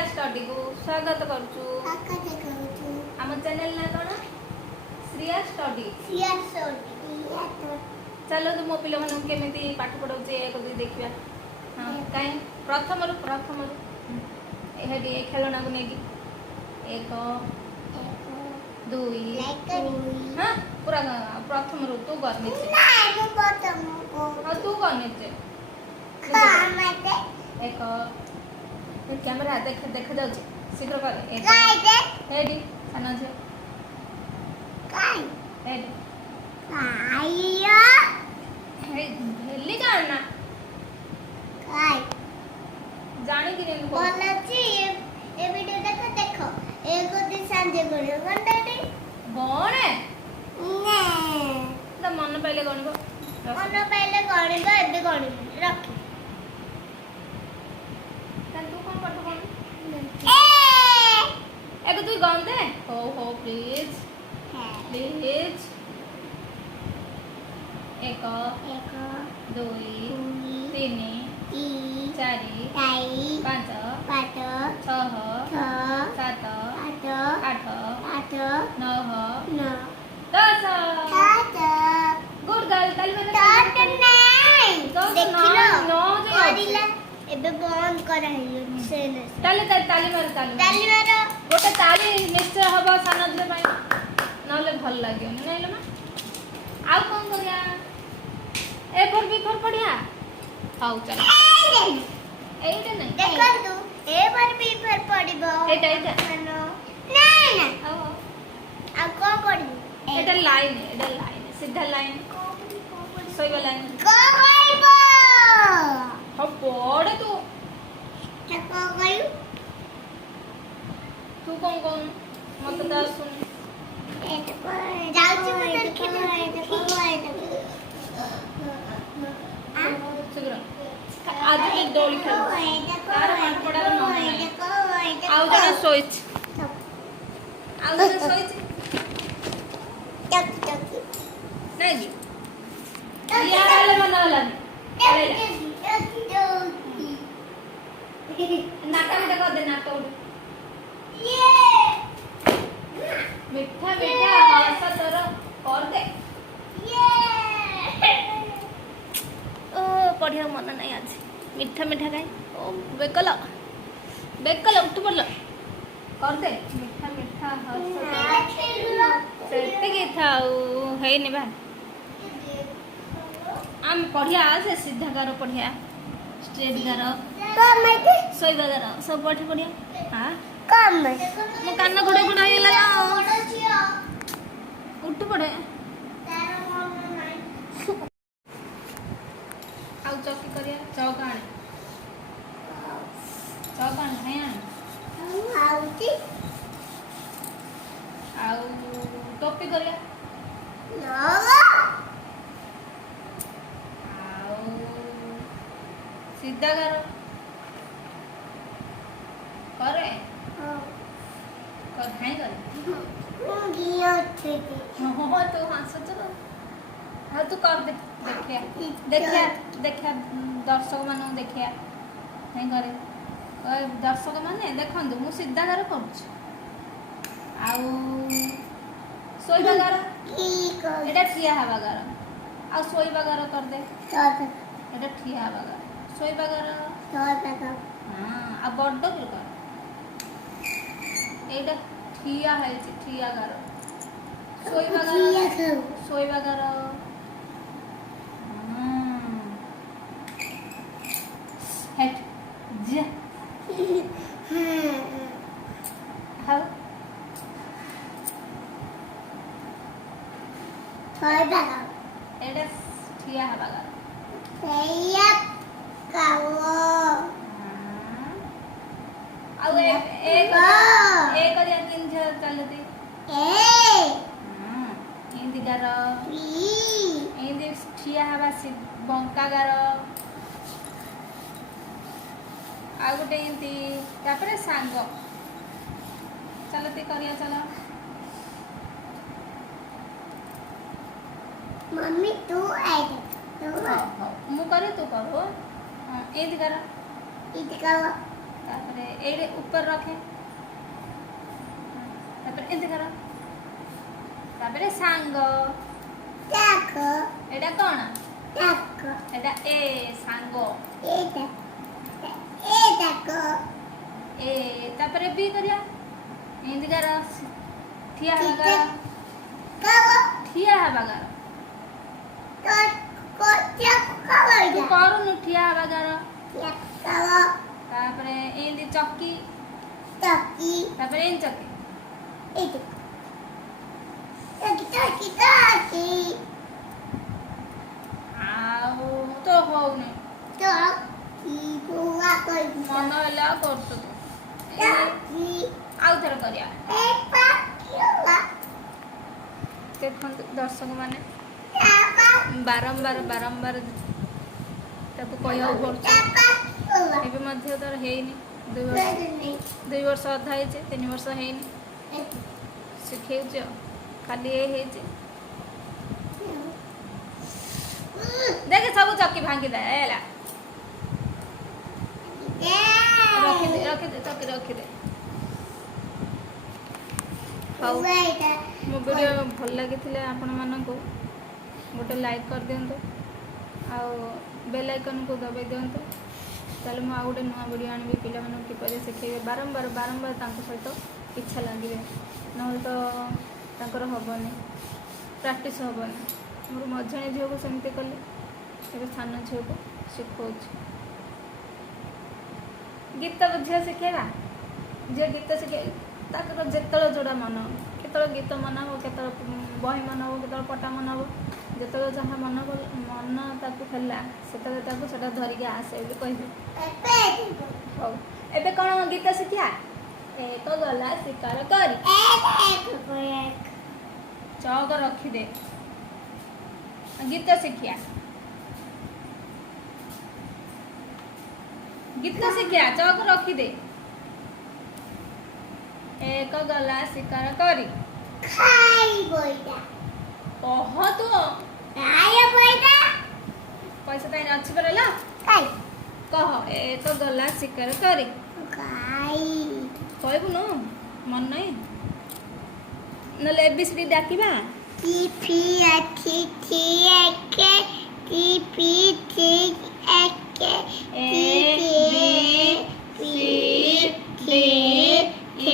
Shreya study को स्वागत करछु हम चैनल ना कोन श्रेया स्टडी चलो तो मो पिलो मन केमिति पाठ पढौचे एक दुई देखिया हां काई प्रथम एहे खेलना को नेकी एक दुई हां पूरा प्रथम रु तू करनी छे नहीं मु प्रथम को हां तू करनी छे कामते एक कैमरा देखा जाउछ शीघ्र कर एक काई दे हेडी सानो छे काई हेडी काईया हे हेली जाना काई जानी कि नहीं बोला छी ए वीडियो देखो एक दिन सांजे गणियो घंटाटी गण ने त मन पहिले गणिबो एबे गणिबो रखी तू कौन पाठ कौन एक तू गाउन दे हो प्लीज प्लीज एक दुई तीन चारि पाँच छह सात आठ नौ दस गुड गर्ल ताली मारो एबे बंद करा है से ताली मारो गोटे ताली निश्चय हबो सानद्र भाई नले भल लागियो नैले मा आउ कोन करिया ए फॉर बी फॉर पढ़िया हाउ चल एइटे नहीं देख तू ए फॉर बी फॉर पढ़िबो एटा नहीं ना आ को पढ़ी एटा लाइन सीधा लाइन सोइबा लाइन को पढ़िबो हो पढ़ तू को गयु तू कौन मत दा सुन जाउची मत खेले शीघ्र आज के डोली खेल तार मन पड़ा मन आउ जरा सोइच नहीं जी यार वाले बनावला नाटा में कर दे नाटा ये मीठा हंस तोर कर दे ये ओ पढ़िया मन नहीं आज मीठा खाई ओ बेकल उठ पड़ल कर दे मीठा हंस सेते के था है नि बा आम पढ़िया से सीधा गारो पढ़िया स्ट्रेट गारो सोइबा गारो सब पढ़ी पढ़िया हां कम मो कान गुडे गुडा हेला उठ पड़े आउ चौकी करिया चौकाण है आउती आउ टोपी करिया सीधा करो करे कर खाई कर गियो थे हो तो हंस तो हां तू कर देखिया दर्शक मानो देखिया नहीं करे दर्शक माने देखंदु मु सीधा कर करूछ आउ सोइबा गार एटा ठिया हवा गार आ सोइबा गार कर दे एटा ठिया हवा गार सोइबा गार हां आ बड्डो के कर एटा ठिया है ठिया गार सोइबा गार हेट जे हां सोइबा गार एटा ठिया हवा गार सैया काओ आउ एक या तीन चलती हिंदी गार हिंदी ठिया हवा से बंका गार आ गोटे हिंदी तापरे सांग चलती करिया चलो मम्मी तू आई तू मु करे तू करो हां हिंदी गार तापरे एड़े ऊपर रखे तापरे एंते करो तापरे सांग ताको एटा कोन ताको एटा ए सांगो एटा ताको ए तापरे बी करिया एंते करो ठिया हगा काओ ठिया हगा तो को क्या काओ तू करू ठिया हगा क्या काओ तापरे एंदी चक्की ताकी तापरे एं चक्की एटा ताकी आउ तो होउनी तो की बुआ कोई मन होला करतो तू ताकी आउ थर करिया एक पाकिला देखो दर्शक माने तापा बारंबार बारंबार ताको कहया पड़छ पाकिला एबे मध्य तर हेइनी 2 वर्ष अधा हेचे 3 वर्ष हेइनी सिखेउछ खाली ए हेचे देख सब चक्की भांगी दे एला रखी दे चक्की रखी दे हाउ मो वीडियो भल लगी आपण मानक गोटे लाइक कर दिंतु आउ बेल आइकन को दबाई दिंतु ताले मु आ गोटे नुआ वीडियो आनी पिला मानक किपरि शिखेबे बारंबार बारंबार तांको सहित इच्छा लगे न तो तांकर हबनी प्रैक्टिस हबनी मोर मझाणी झील को सेमती कली ए सान झील को शिखौच गीत झील शिखेगा झील गीत शिखे ताकर जेतल जोड़ा मन केतल गीत मन हो केतल बही मन हो केतल पटा मन हो जेतल जहाँ मन मन ताकू खेला सेतले ताकू सेटा धरिके आसे बोली कहबे हो एबे कोन गीत शिखिया एक गला शिकार करी चौक रखी दे गीत शिखिया चौक रखी दे एक गला शिकार करी खाई बोइदा कह तू आया बोइदा पैसा ताई अच्छी परला खाई कह एक गला शिकार करी खाई कहबु न मन नहीं नले एबीसीडी डाकिबा टी पी टी टी एके टी पी टी एके A B C D E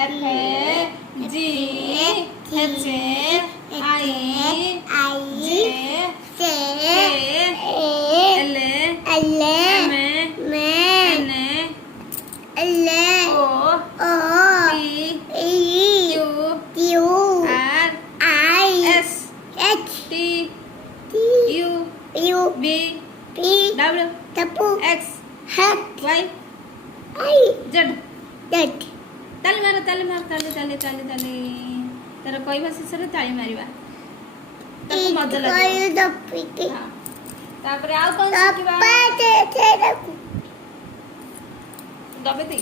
F G H I J K L M N O P Q R S T U V W X Y Z ताली मार ताली तेरा कोई भाषा से ताली मारिबा ताको मजा लागे हां तापर आ कोन शिखिबा दबे दे